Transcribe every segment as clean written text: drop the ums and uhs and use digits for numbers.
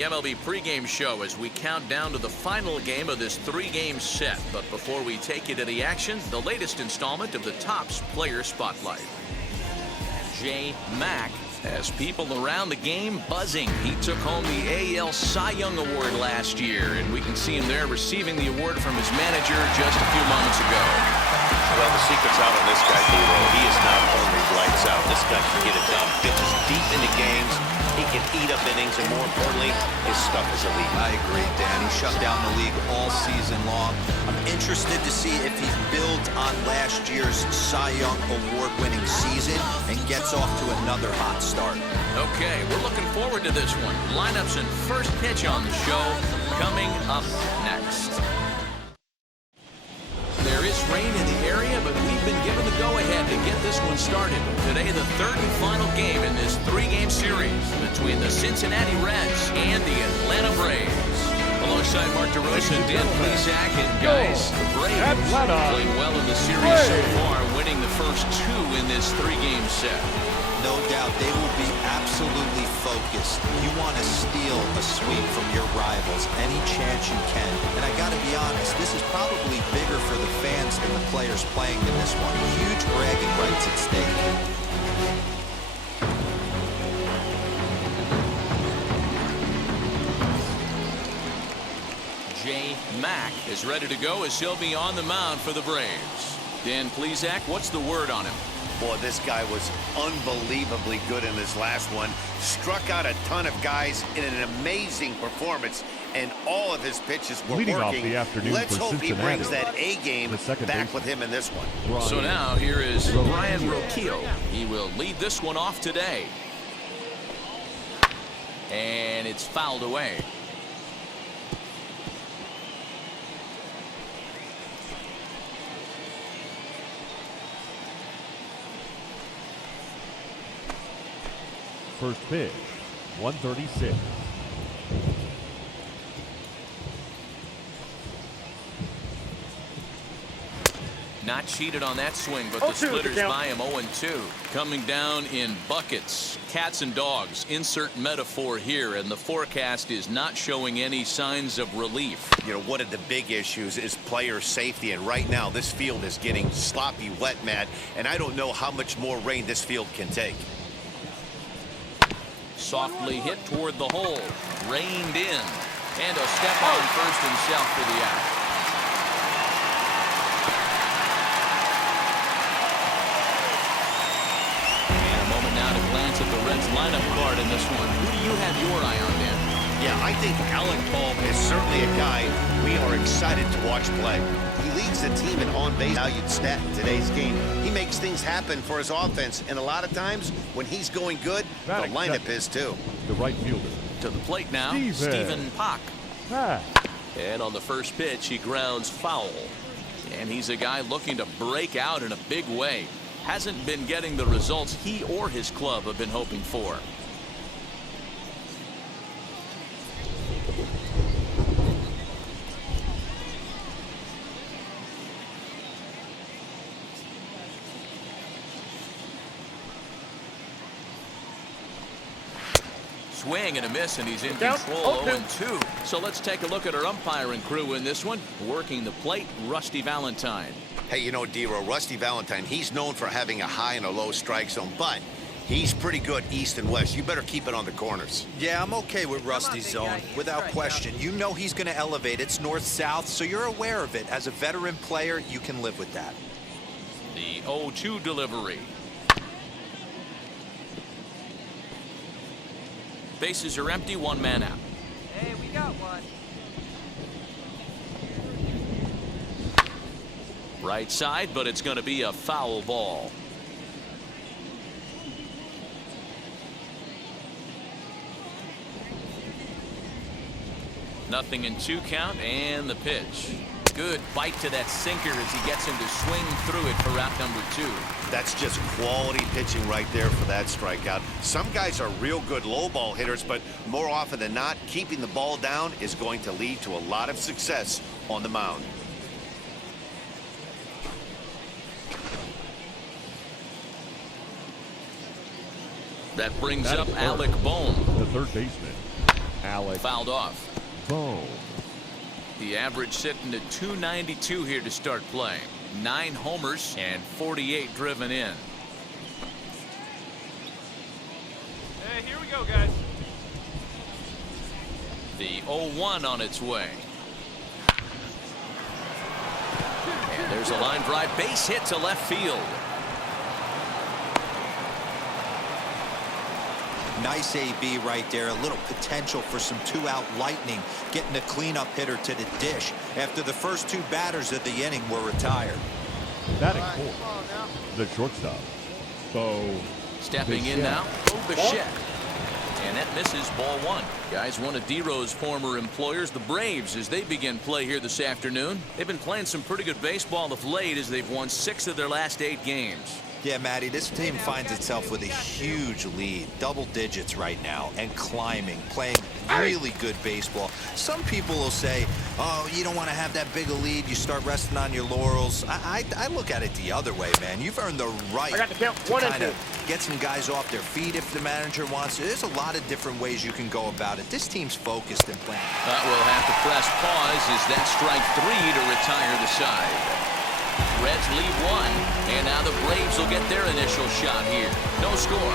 MLB pregame show as we count down to the final game of this three-game set. But before we take you to the action, the latest installment of the Topps Player Spotlight. J. Mack has people around the game buzzing. He took home the AL Cy Young Award last year, and we can see him there receiving the award from his manager just a few moments ago. Well, the secret's out on this guy, D-Ro. He is not only lights out. This guy can get it done. Pitches deep into games. He can eat up innings, and more importantly, his stuff is elite. I agree, Dan. He shut down the league all season long. I'm interested to see if he builds on last year's Cy Young Award-winning season and gets off to another hot start. Okay, we're looking forward to this one. Lineups and first pitch on the show coming up next. There is rain in the area, but we've been given the go-ahead to get this one started. Today, the third and final game in this three-game series between the Cincinnati Reds and the Atlanta Braves. Alongside Mark DeRosa and Dan Plesac, and guys, the Braves played well in the series so far, winning the first two in this three-game set. No doubt they will be absolutely focused. You want to steal a sweep from your rivals any chance you can. And I got to be honest, this is probably bigger for the fans than the players playing in this one. Huge bragging rights at stake. J. Mack is ready to go as he'll be on the mound for the Braves. Dan Plesac, what's the word on him? Boy, this guy was unbelievably good in his last one. Struck out a ton of guys in an amazing performance, and all of his pitches were Leading working. off the afternoon Let's for hope he Cincinnati, brings that A game back with him in this one. So now here is Brian Roquillo. He will lead this one off today. And it's fouled away. First pitch, 136. Not cheated on that swing, but the splitters by him 0-2. Coming down in buckets, cats and dogs. Insert metaphor here, and the forecast is not showing any signs of relief. You know, one of the big issues is player safety, and right now this field is getting sloppy wet, Matt, and I don't know how much more rain this field can take. Softly hit toward the hole, reined in, and a step on first himself for the out. And a moment now to glance at the Reds lineup card in this one. Who do you have your eye on, Dan? Yeah, I think Alec Bohm is certainly a guy we are excited to watch play. He leads the team in on-base valued stat in today's game. He makes things happen for his offense, and a lot of times when he's going good, the lineup is too. The right fielder. To the plate now, Stephen Pak. And on the first pitch, he grounds foul. And he's a guy looking to break out in a big way. Hasn't been getting the results he or his club have been hoping for. Swing and a miss, and he's in control. 0-2. So let's take a look at our umpiring crew in this one. Working the plate, Rusty Valentine. Hey, you know, D-Ro, Rusty Valentine, he's known for having a high and a low strike zone, but he's pretty good east and west. You better keep it on the corners. Yeah, I'm okay with Rusty's zone, without question. You know he's going to elevate. It's north-south, so you're aware of it. As a veteran player, you can live with that. The 0-2 delivery. Bases are empty, one man out. Hey, we got one. Right side, but it's going to be a foul ball. Nothing in 2 count, and the pitch. Good bite to that sinker as he gets him to swing through it for out number 2. That's just quality pitching right there for that strikeout. Some guys are real good low ball hitters, but more often than not, keeping the ball down is going to lead to a lot of success on the mound. That brings up Alec Bohm. The third baseman. Alex Fouled off. Bohm. The average sitting at 292 here to start play. 9 homers and 48 driven in. Hey, here we go, guys. The 0-1 on its way. And there's a line drive base hit to left field. Nice AB right there. A little potential for some 2-out lightning, getting a cleanup hitter to the dish after the first 2 batters of the inning were retired. Batting fourth, the shortstop, Bo Stepping in Bichette. now, Bo Bichette. And that misses, ball 1. Guys, one of D-Rose former employers, the Braves, as they begin play here this afternoon. They've been playing some pretty good baseball of late as they've won 6 of their last 8 games. Yeah, Matty, this team finds itself with a huge lead, double digits right now, and climbing, playing really good baseball. Some people will say, oh, you don't want to have that big a lead, you start resting on your laurels. I look at it the other way, man. You've earned the right to kind of get some guys off their feet if the manager wants to. There's a lot of different ways you can go about it. This team's focused and playing. But we'll have to press pause as that strike 3 to retire the side. Reds lead 1, and now the Braves will get their initial shot here. No score.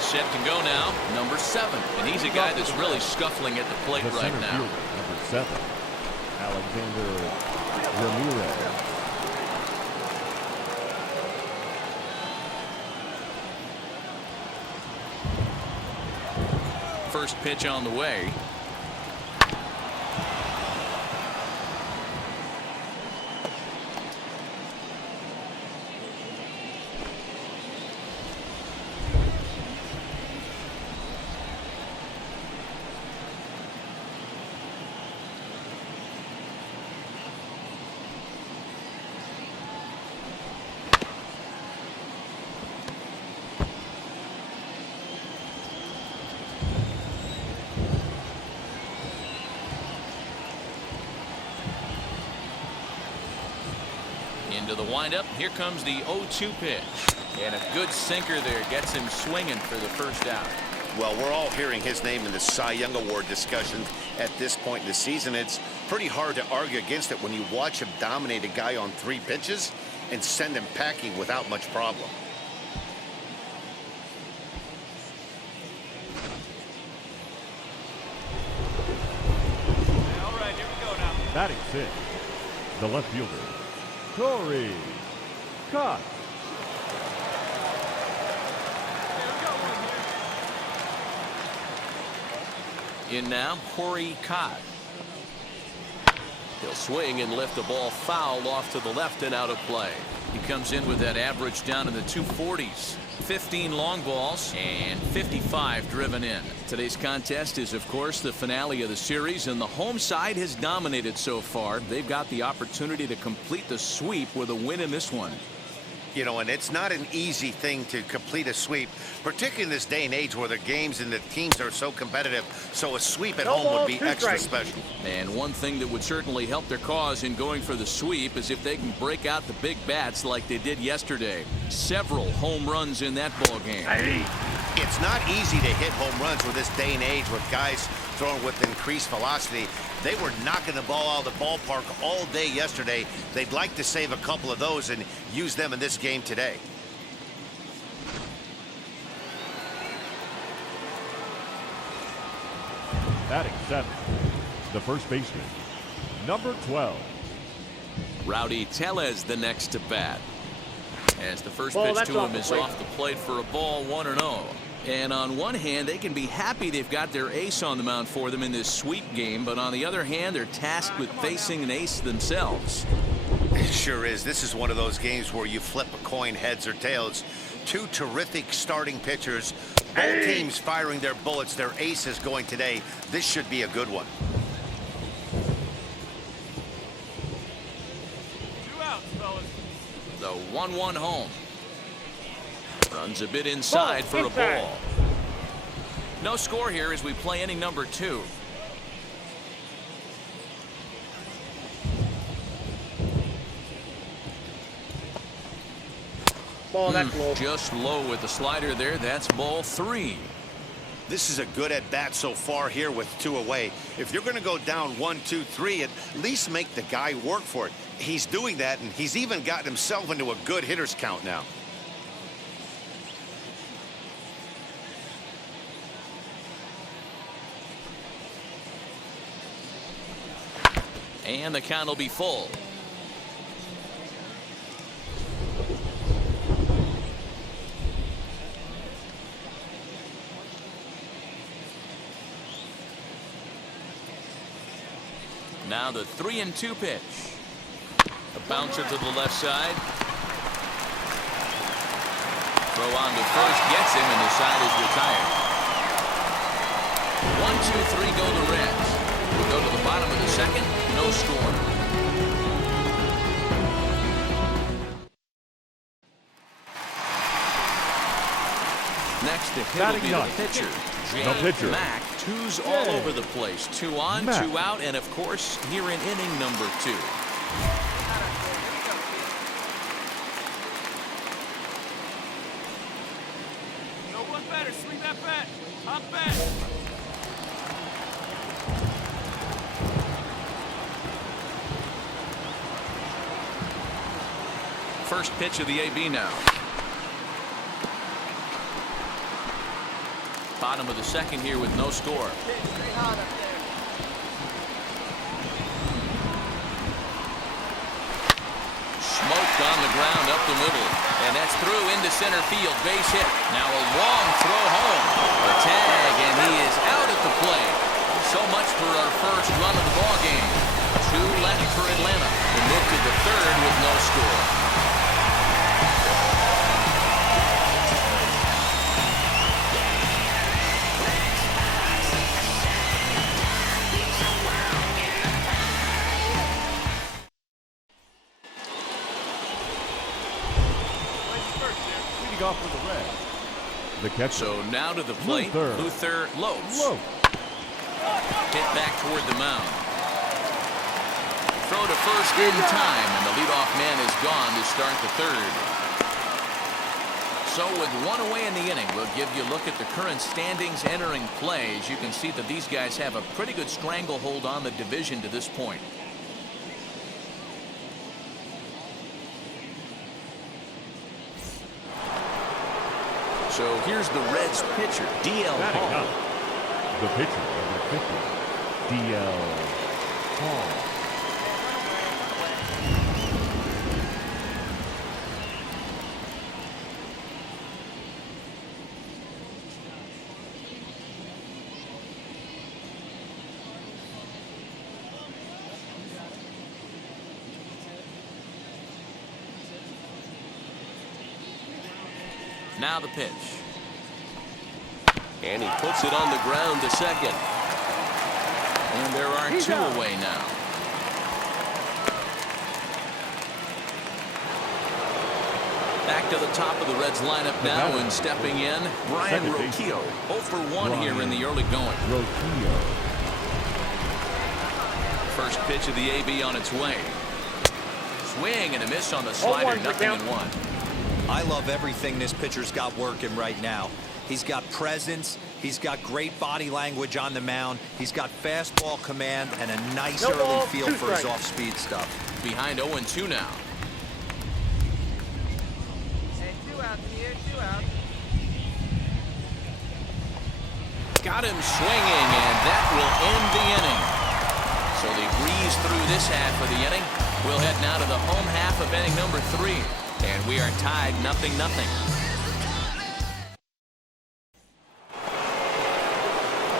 Set to go now, number 7, and he's a guy that's really scuffling at the plate The right center now. fielder, number 7, Alexander Ramirez. First pitch on the way. Into the windup. Here comes the 0-2 pitch. And a good sinker there gets him swinging for the first out. Well, we're all hearing his name in the Cy Young Award discussion at this point in the season. It's pretty hard to argue against it when you watch him dominate a guy on 3 pitches and send him packing without much problem. All right, here we go now. Batting 6, the left fielder, Corey Cott. In now, Corey Cott. He'll swing and lift the ball foul off to the left and out of play. He comes in with that average down in the 240s. 15 long balls and 55 driven in. Today's contest is, of course, the finale of the series, and the home side has dominated so far. They've got the opportunity to complete the sweep with a win in this one. You know, and it's not an easy thing to complete a sweep, particularly in this day and age where the games and the teams are so competitive. So a sweep at home would be extra special. And one thing that would certainly help their cause in going for the sweep is if they can break out the big bats like they did yesterday. Several home runs in that ball game. It's not easy to hit home runs with this day and age with guys throwing with increased velocity. They were knocking the ball out of the ballpark all day yesterday. They'd like to save a couple of those and use them in this game today. Batting 7, the first baseman, number 12. Rowdy Tellez the next to bat. As the first pitch to him is off the plate for a ball, 1-0. And on one hand, they can be happy they've got their ace on the mound for them in this sweep game, but on the other hand, they're tasked with facing an ace themselves. It sure is. This is one of those games where you flip a coin heads or tails. 2 terrific starting pitchers, both teams firing their bullets. Their ace is going today. This should be a good one. 2 outs, fellas. The 1-1 home. Runs a bit inside for a ball. No score here as we play inning number 2. ball that close. Just low with the slider there. That's ball 3. This is a good at-bat so far here with 2 away. If you're going to go down 1, 2, 3, at least make the guy work for it. He's doing that, and he's even gotten himself into a good hitter's count now. And the count will be full. Now the 3-2 pitch. A bouncer to the left side. Throw on to first, gets him, and the side is retired. 1, 2, 3 go the Reds. We'll go to the bottom of the second. No score. Next to hit will be the pitcher. The pitcher. Mack. 2's all over the place. 2 on, Mack. 2 out, and of course, here in inning number 2. No one better. Swing that bat. Hot bat. First pitch of the AB now. Bottom of the second here with no score. Smoked on the ground up the middle. And that's through into center field. Base hit. Now a long throw home. The tag, and he is out at the plate. So much for our first run of the ball game. 2 left for Atlanta. We move to the third with no score. Leading off for the Reds. The catcher. So now to the plate, Luther Lopes. Hit back toward the mound. Throw to first in time, and the leadoff man is gone to start the third. So with 1 away in the inning, we'll give you a look at the current standings entering play. As you can see that these guys have a pretty good stranglehold on the division to this point. So here's the Reds pitcher, D.L. Batting Hall. up. The pitcher, number 50, D.L. Hall. Now the pitch. And he puts it on the ground to second. And there are 2 away now. Back to the top of the Reds lineup now, and stepping in, Brian Rocchio. 0 for 1 here in the early going. Rocchio. First pitch of the AB on its way. Swing and a miss on the slider, nothing in 1. I love everything this pitcher's got working right now. He's got presence. He's got great body language on the mound. He's got fastball command and a nice early feel for his off-speed stuff. Behind 0-2 now. Hey, 2 out here. 2 out. Got him swinging, and that will end the inning. So they breeze through this half of the inning. We'll head now to the home half of inning number 3. And we are tied 0-0.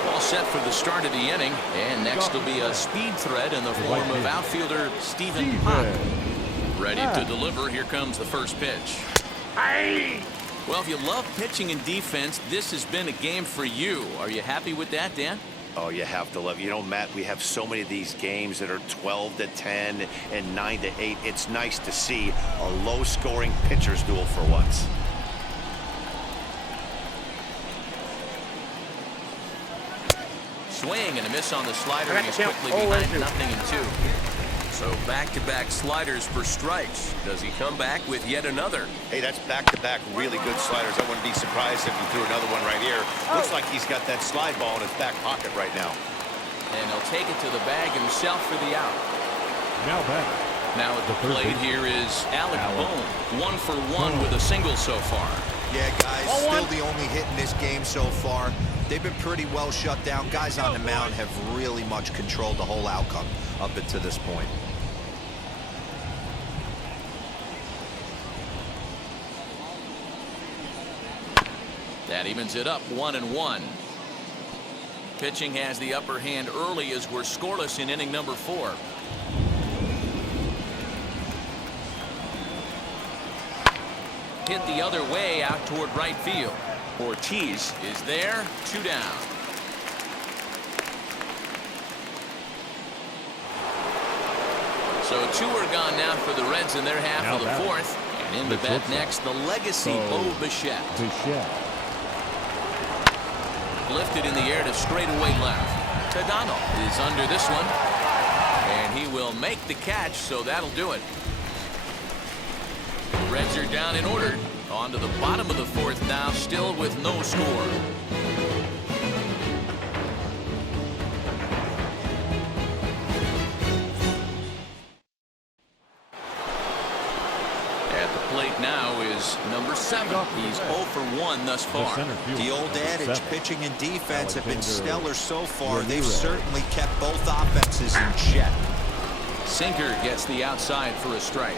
All set for the start of the inning. And next will be a speed threat in the form of outfielder Stephen Pop. Ready to deliver. Here comes the first pitch. Well, if you love pitching and defense, this has been a game for you. Are you happy with that, Dan? Oh, you have to love it. You know, Matt, we have so many of these games that are 12-10 and 9-8. It's nice to see a low-scoring pitcher's duel for once. Swing and a miss on the slider, and he's quickly behind 0-2. So back-to-back sliders for strikes. Does he come back with yet another? Hey, that's back-to-back really good sliders. I wouldn't be surprised if he threw another one right here. Looks like he's got that slide ball in his back pocket right now. And he'll take it to the bag himself for the out. Now back. Now at the plate here is Alec Bohm. 1 for 1 with a single so far. Yeah, guys, still the only hit in this game so far. They've been pretty well shut down. Guys on the mound have really much controlled the whole outcome up until this point. That evens it up 1-1. Pitching has the upper hand early as we're scoreless in inning number 4. Hit the other way out toward right field. Ortiz is there, 2 down. So 2 are gone now for the Reds in their half Now of the batting. 4th. And in the bat next, the legacy Bo Bichette. Lifted in the air to straightaway left. Tadano is under this one. And he will make the catch, so that'll do it. Reds are down in order. On to the bottom of the 4th now, still with no score. At the plate now is number 7. He's 0 for 1 thus far. The old adage, pitching and defense have been stellar so far. They've certainly kept both offenses in check. Sinker gets the outside for a strike.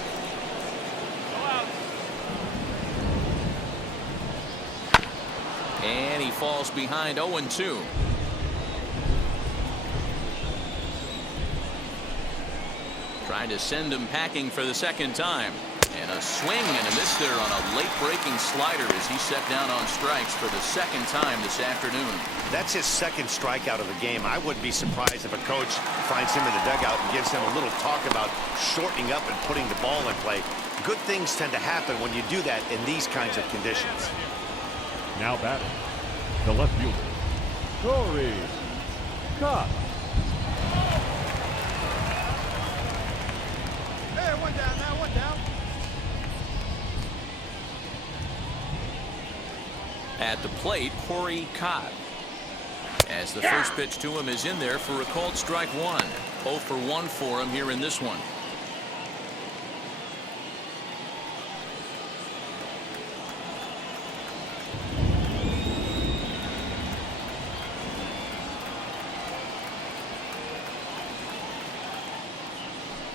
And he falls behind 0-2. Trying to send him packing for the second time. And a swing and a miss there on a late-breaking slider as he set down on strikes for the second time this afternoon. That's his second strikeout of the game. I wouldn't be surprised if a coach finds him in the dugout and gives him a little talk about shortening up and putting the ball in play. Good things tend to happen when you do that in these kinds of conditions. Now batting. The left fielder, Corey Cox. Hey, 1 down now, 1 down. At the plate, Corey Cox. As the first pitch to him is in there for a called strike 1. 0 for 1 for him here in this one.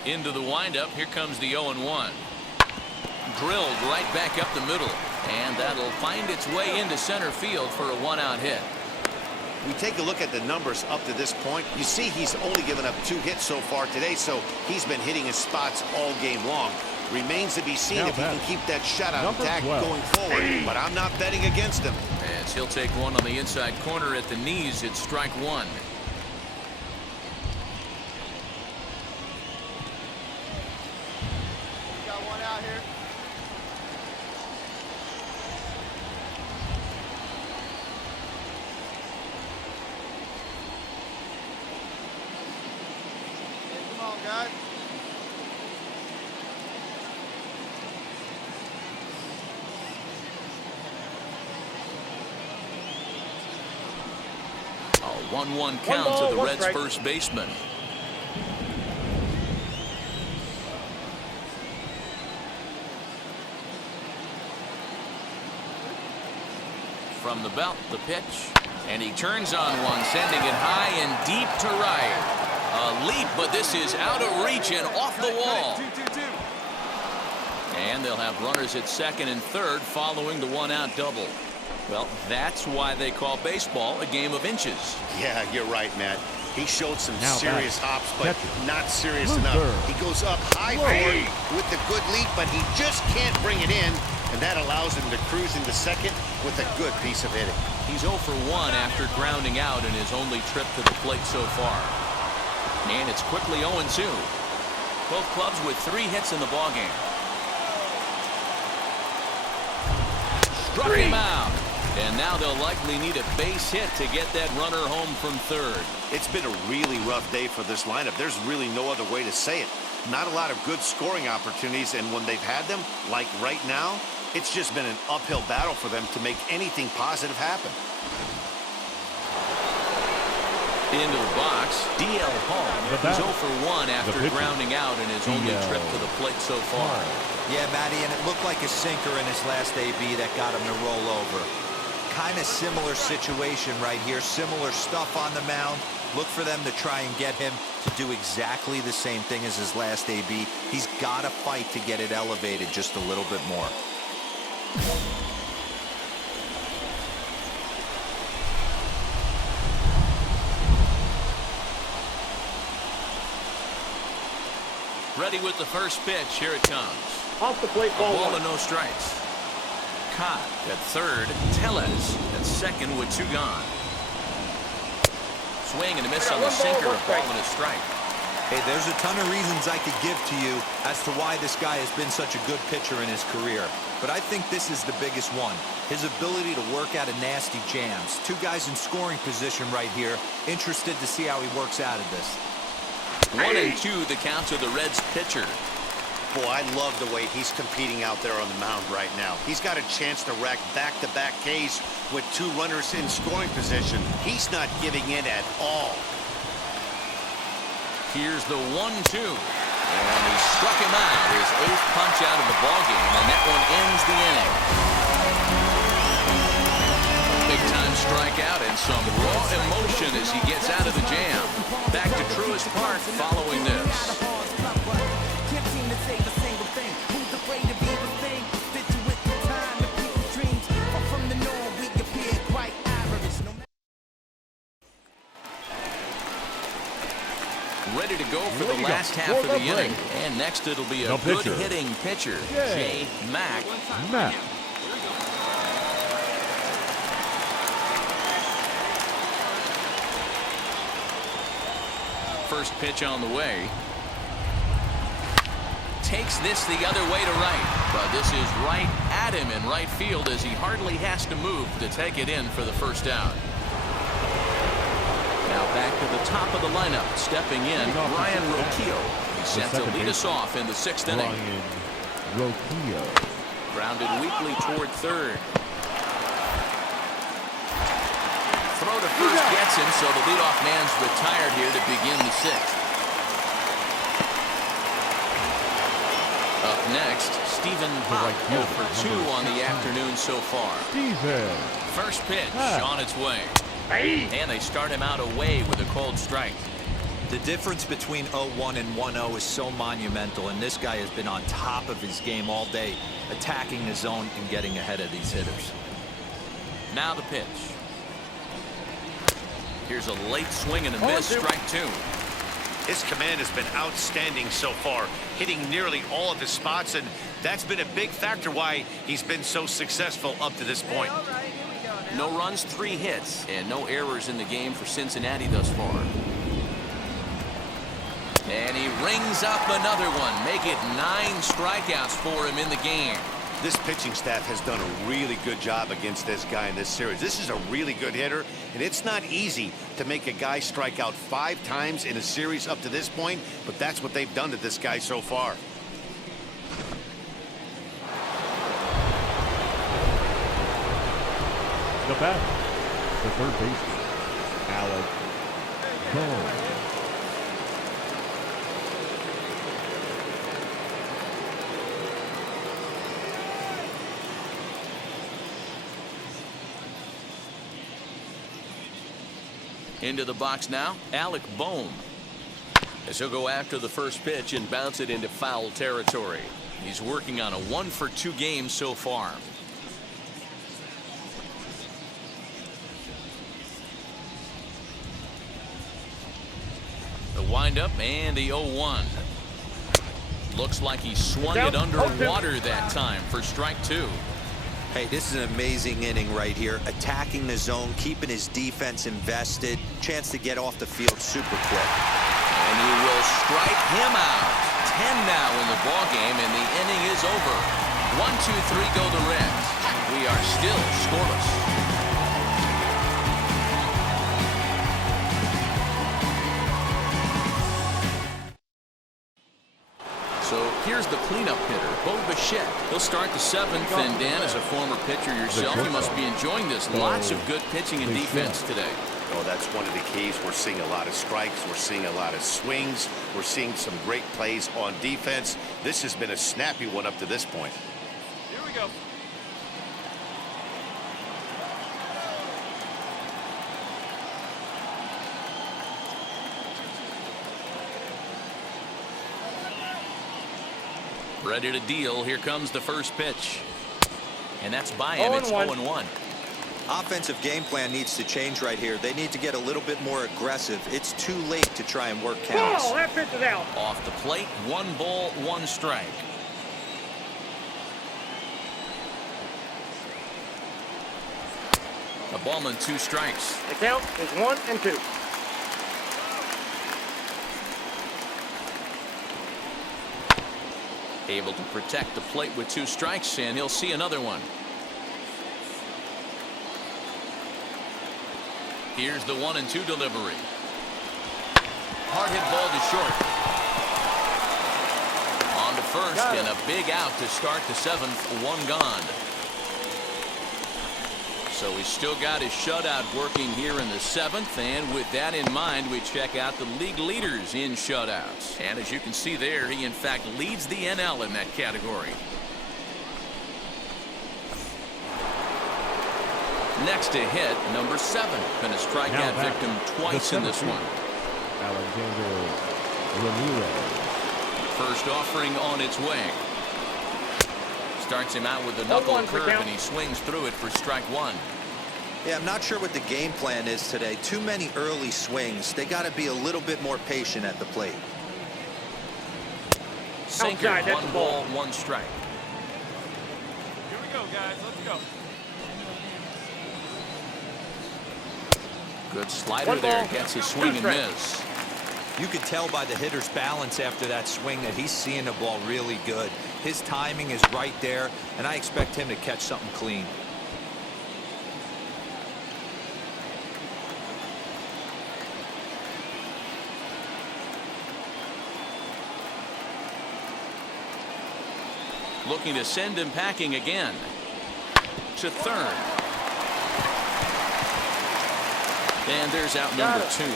Into the windup, here comes the 0-1. Drilled right back up the middle, and that'll find its way into center field for a 1-out hit. We take a look at the numbers up to this point. You see he's only given up 2 hits so far today, so he's been hitting his spots all game long. Remains to be seen if he can keep that shutout attack going forward, but I'm not betting against him. As he'll take one on the inside corner at the knees, it's strike 1. A 1-1 count to the Reds' first baseman. From the belt, the pitch, and he turns on one, sending it high and deep to right. A leap, but this is out of reach and off the wall. And they'll have runners at second and third following the 1-out double. Well, that's why they call baseball a game of inches. Yeah, you're right, Matt. He showed some Now serious hops, but not serious Luther. enough. He goes up high for it with the good leap, but he just can't bring it in, and that allows him to cruise into second with a good piece of hitting. He's 0 for 1 after grounding out in his only trip to the plate so far. And it's quickly 0-2. Both clubs with 3 hits in the ballgame. Struck him out. And now they'll likely need a base hit to get that runner home from third. It's been a really rough day for this lineup. There's really no other way to say it. not a lot of good scoring opportunities, and when they've had them, like right now, it's just been an uphill battle for them to make anything positive happen. Into the box, DL Hall. He's 0 for 1 after grounding out in his only trip to the plate so far. Yeah, Matty, and it looked like a sinker in his last AB that got him to roll over. Kind of similar situation right here. Similar stuff on the mound. Look for them to try and get him to do exactly the same thing as his last AB. He's got to fight to get it elevated just a little bit more. Ready with the first pitch. Here it comes. Off the plate, ball and no strikes. Caught at third. Tellez at second with 2 gone. Swing and a miss on the sinker. A ball and a strike. Hey, there's a ton of reasons I could give to you as to why this guy has been such a good pitcher in his career. But I think this is the biggest one. His ability to work out of nasty jams. 2 guys in scoring position right here. Interested to see how he works out of this. 1-2 the count to the Reds pitcher. Boy, I love the way he's competing out there on the mound right now. He's got a chance to rack back-to-back Ks with 2 runners in scoring position. He's not giving in at all. Here's the 1-2. And he struck him out. His 8th punch out of the ballgame, and that one ends the inning. Big-time strikeout and some raw emotion as he gets out of the jam. Back to Truist Park following this. Ready to go for the last half of the inning. And next it'll be a good hitting pitcher, Jay Mack. First pitch on the way. Takes this the other way to right. But this is right at him in right field as he hardly has to move to take it in for the first out. Now back to the top of the lineup. Stepping in, Ryan Rocchio. He's set to lead us off in the 6th inning. Rocchio. Grounded weakly toward third. Throw to first gets him, so the leadoff man's retired here to begin the 6th. Up next, Stephen Pop, 0 for 2 on the afternoon so far. First pitch on its way. And they start him out away with a cold strike. The difference between 0-1 and 1-0 is so monumental, and this guy has been on top of his game all day, attacking the zone and getting ahead of these hitters. Now the pitch. Here's a late swing and a miss, strike 2. His command has been outstanding so far, hitting nearly all of his spots, and that's been a big factor why he's been so successful up to this point. No runs, 3 hits, and no errors in the game for Cincinnati thus far. And he rings up another one. Make it 9 strikeouts for him in the game. This pitching staff has done a really good job against this guy in this series. This is a really good hitter, and it's not easy to make a guy strike out 5 times in a series up to this point, but that's what they've done to this guy so far. The batter, the third baseman, Alec Bohm. Into the box now, Alec Bohm. As he'll go after the first pitch and bounce it into foul territory. He's working on a 1 for 2 game so far. The windup and the 0-1. Looks like he swung it underwater that time for strike 2. Hey, this is an amazing inning right here. Attacking the zone, keeping his defense invested. Chance to get off the field super quick. And he will strike him out. 10 now in the ballgame, and the inning is over. 1-2-3 go the Reds. We are still scoreless. here's the cleanup hitter, Bo Bichette. He'll start the 7th, and Dan, as a former pitcher yourself, you must be enjoying this. Lots of good pitching and defense today. Oh, that's one of the keys. We're seeing a lot of strikes. We're seeing a lot of swings. We're seeing some great plays on defense. This has been a snappy one up to this point. Here we go. Ready to deal. Here comes the first pitch. And that's by him. It's 0-1. Offensive game plan needs to change right here. They need to get a little bit more aggressive. It's too late to try and work counts. Ball, that pitch is out. Off the plate, 1 ball, 1 strike. A ball and 2 strikes. The count is 1-2. Able to protect the plate with 2 strikes, and he'll see another one. Here's the 1-2 delivery. Hard hit ball to short. On to first, and a big out to start the 7th. 1 gone. So he's still got his shutout working here in the 7th, and with that in mind, we check out the league leaders in shutouts. And as you can see there, he in fact leads the NL in that category. Next to hit, number 7. Been a strikeout victim twice in this one. Alexander Ramirez. First offering on its way. Starts him out with a knuckle curve, and he swings through it for strike 1. Yeah, I'm not sure what the game plan is today. Too many early swings. They got to be a little bit more patient at the plate. Sinker, Outside, 1 ball, 1 strike. Here we go, guys. Let's go. Good slider there, gets his swing and miss. You could tell by the hitter's balance after that swing that he's seeing the ball really good. His timing is right there, and I expect him to catch something clean. Looking to send him packing again. To third. And there's out number 2.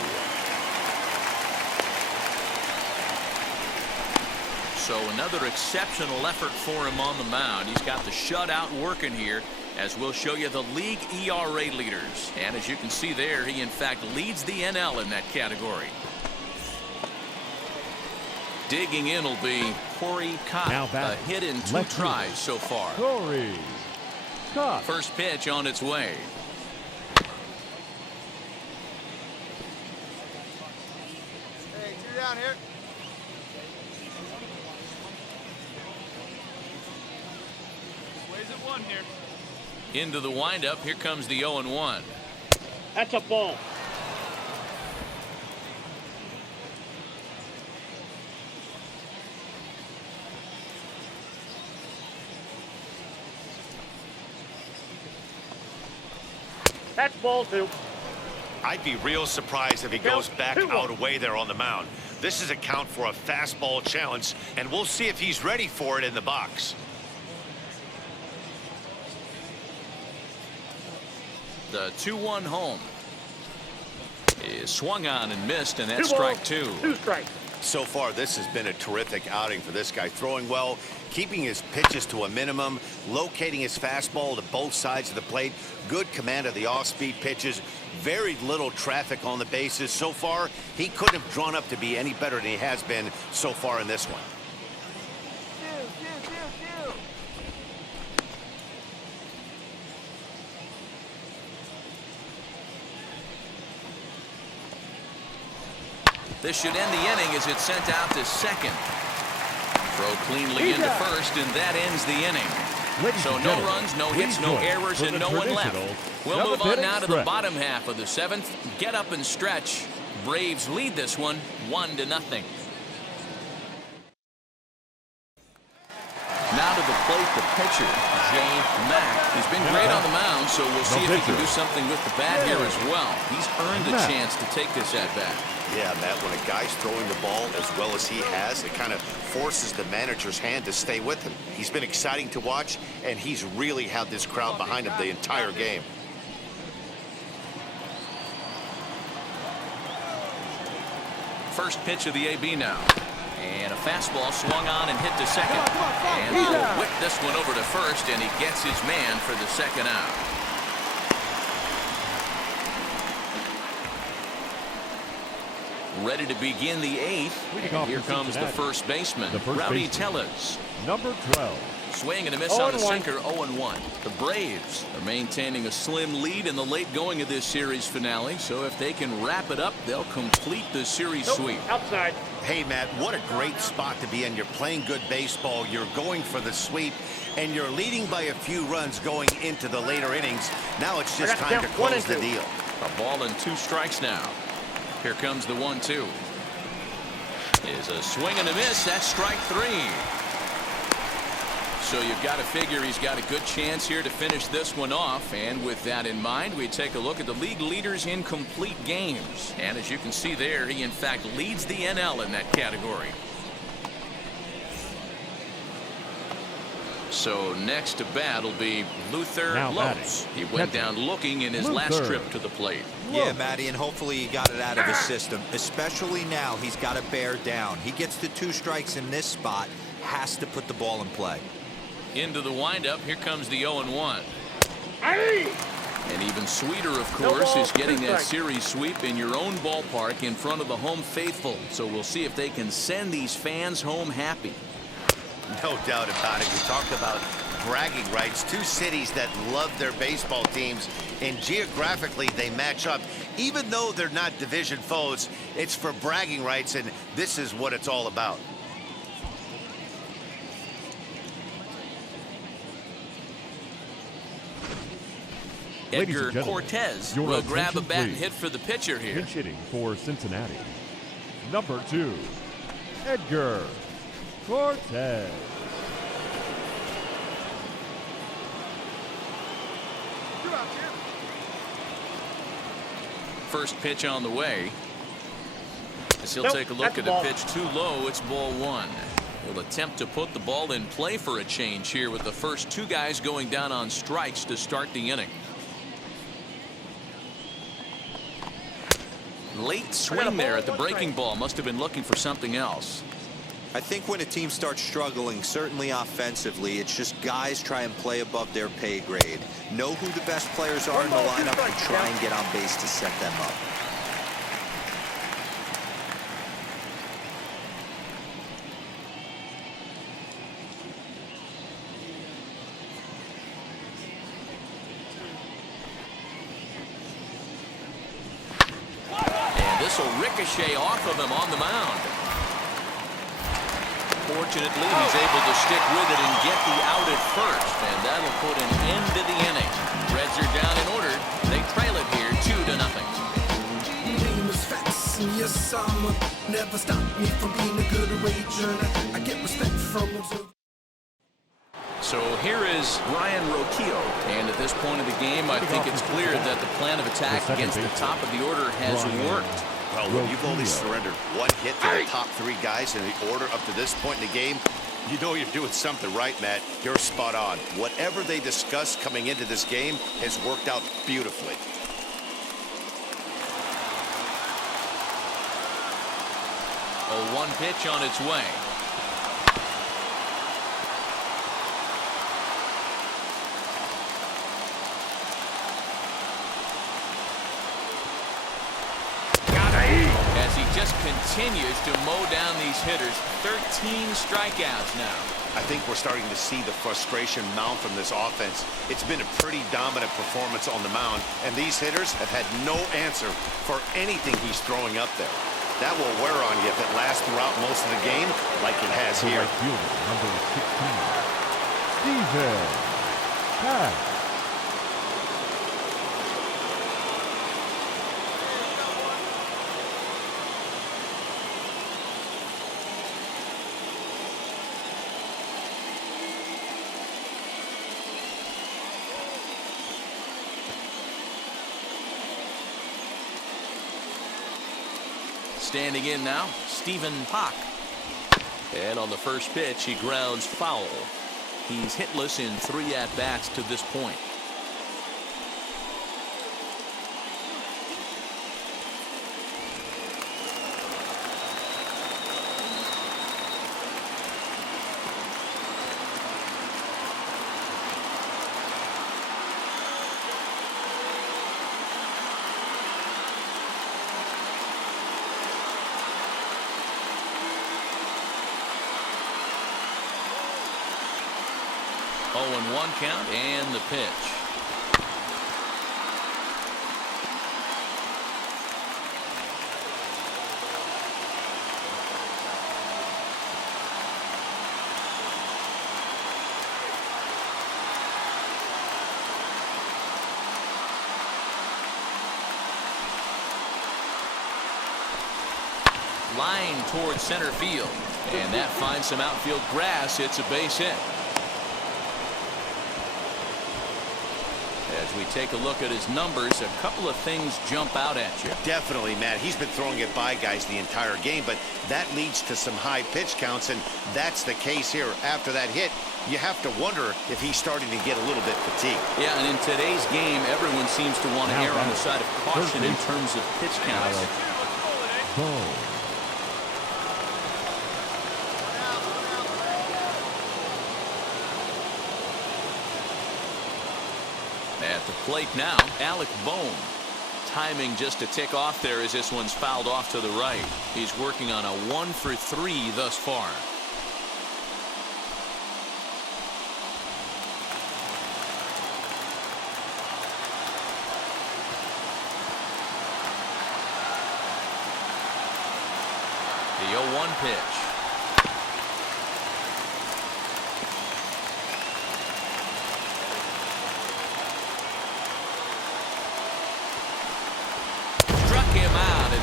So another exceptional effort for him on the mound. He's got the shutout working here, as we'll show you the league ERA leaders. And as you can see there, he in fact leads the NL in that category. Digging in will be Corey Cott. A hit in 2 tries so far. Corey Cott. First pitch on its way. Hey, 2 down here. Ways at 1 here. Into the windup. Here comes the 0-1. That's a ball. That's ball 2. I'd be real surprised if he goes back out away there on the mound. This is a count for a fastball challenge, and we'll see if he's ready for it in the box. The 2-1 home is swung on and missed, and that's strike 2. 2 strikes. So far, this has been a terrific outing for this guy. Throwing well, keeping his pitches to a minimum, locating his fastball to both sides of the plate, good command of the off-speed pitches, very little traffic on the bases. So far, he couldn't have drawn up to be any better than he has been so far in this one. This should end the inning as it's sent out to second. Throw cleanly into first, and that ends the inning. So no runs, no hits, no errors, and no one left. We'll move on now to the bottom half of the 7th. Get up and stretch. Braves lead this one 1-0. Now to the plate, the pitcher, Jay Mack. He's been great on the mound, so we'll see if he can do something with the bat here as well. He's earned the chance to take this at-bat. Yeah, Matt, when a guy's throwing the ball as well as he has, it kind of forces the manager's hand to stay with him. He's been exciting to watch, and he's really had this crowd behind him the entire game. First pitch of the AB now. And a fastball swung on and hit to second. And he'll whip this one over to first, and he gets his man for the second out. Ready to begin the eighth. And here comes the first baseman, Rowdy Tellez. Number 12. Swing and a miss on the sinker, 0-1. The Braves are maintaining a slim lead in the late going of this series finale, so if they can wrap it up, they'll complete the series sweep. Outside. Hey, Matt, what a great spot to be in. You're playing good baseball, you're going for the sweep, and you're leading by a few runs going into the later innings. Now it's just time to close the deal. A ball and 2 strikes now. Here comes the 1-2. Is a swing and a miss. That's strike 3. So you've got to figure he's got a good chance here to finish this one off. And with that in mind, we take a look at the league leaders in complete games. And as you can see there, he in fact leads the NL in that category. So next to bat will be Luther Lopes. He went down looking in his last trip to the plate. Yeah, Matty, and hopefully he got it out of his system. Especially now, he's got to bear down. He gets the 2 strikes in this spot, has to put the ball in play. Into the windup, here comes the 0-1. And even sweeter, of course, is getting that series sweep in your own ballpark in front of the home faithful. So we'll see if they can send these fans home happy. No doubt about it. You talked about bragging rights. 2 cities that love their baseball teams, and geographically they match up. Even though they're not division foes, it's for bragging rights, and this is what it's all about. Edgar Cortez will grab a bat and hit for the pitcher here. Pinch hitting for Cincinnati. Number 2, Edgar Cortez. First pitch on the way. As he'll take a look at a pitch too low, it's ball 1. He'll attempt to put the ball in play for a change here with the first 2 guys going down on strikes to start the inning. Late swing there at the breaking ball. Must have been looking for something else. I think when a team starts struggling, certainly offensively, it's just guys try and play above their pay grade. Know who the best players are in the lineup and try and get on base to set them up. This will ricochet off of him on the mound. Fortunately, he's able to stick with it and get the out at first, and that'll put an end to the inning. Reds are down in order. They trail it here 2-0. Never stop me from being a good wager. I get respect from them. So here is Ryan Rocchio, and at this point of the game, I think it's clear that the plan of attack against the top of the order has worked. Well, when you've only surrendered 1 hit to the top 3 guys in the order up to this point in the game, you know you're doing something right, Matt. You're spot on. Whatever they discussed coming into this game has worked out beautifully. A 1 pitch on its way. As he just continues to mow down these hitters. 13 strikeouts now. I think we're starting to see the frustration mount from this offense. It's been a pretty dominant performance on the mound, and these hitters have had no answer for anything he's throwing up there. That will wear on you if it lasts throughout most of the game like it has here. Right fielder, number 16, Steven Pack. Standing in now, Stephen Hock. And on the first pitch, he grounds foul. He's hitless in 3 at-bats to this point. Oh, and 1 count and the pitch. Line towards center field, and that finds some outfield grass. It's a base hit. As we take a look at his numbers, a couple of things jump out at you. Definitely, Matt. He's been throwing it by guys the entire game, but that leads to some high pitch counts, and that's the case here. After that hit, you have to wonder if he's starting to get a little bit fatigued. Yeah, and in today's game, everyone seems to want to err on the side of caution in terms of pitch counts. At the plate now, Alec Bohm. Timing just a tick off there as this one's fouled off to the right. He's working on a 1 for 3 thus far. The 0-1 pitch.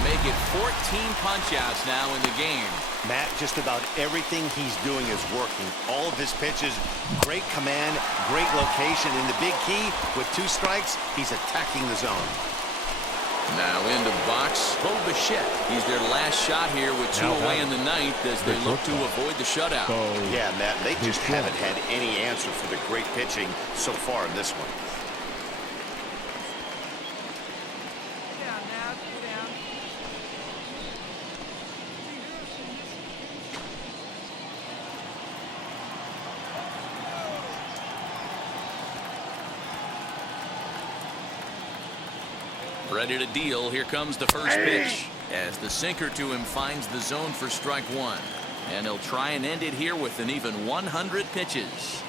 Make it 14 punch-outs now in the game. Matt, just about everything he's doing is working. All of his pitches, great command, great location. And the big key, with 2 strikes, he's attacking the zone. Now into box, Bo Bichette. He's their last shot here with 2 away in the 9th as they look to avoid the shutout. Yeah, Matt, they just haven't had any answer for the great pitching so far in this one. Ready to deal. Here comes the first pitch as the sinker to him finds the zone for strike 1. And he'll try and end it here with an even 100 pitches.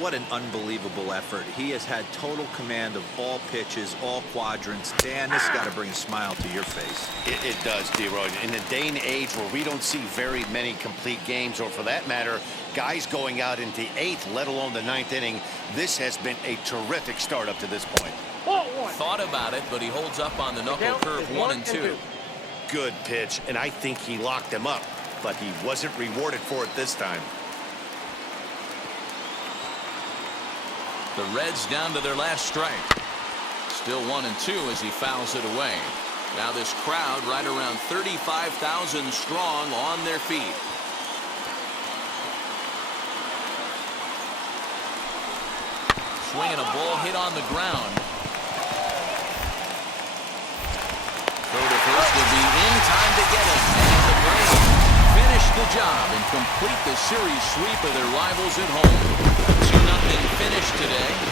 What an unbelievable effort. He has had total command of all pitches, all quadrants. Dan, this has got to bring a smile to your face. It does, D-Roy. In the day and age where we don't see very many complete games, or for that matter, guys going out into 8th, let alone the 9th inning, this has been a terrific start up to this point. Thought about it, but he holds up on the knuckle curve 1 and 2. Good pitch, and I think he locked him up, but he wasn't rewarded for it this time. The Reds down to their last strike. Still 1 and 2 as he fouls it away. Now this crowd right around 35,000 strong on their feet. Swinging a ball hit on the ground. Throw to first will be in time to get him. And the Braves finish the job and complete the series sweep of their rivals at home. 2-0 finish today.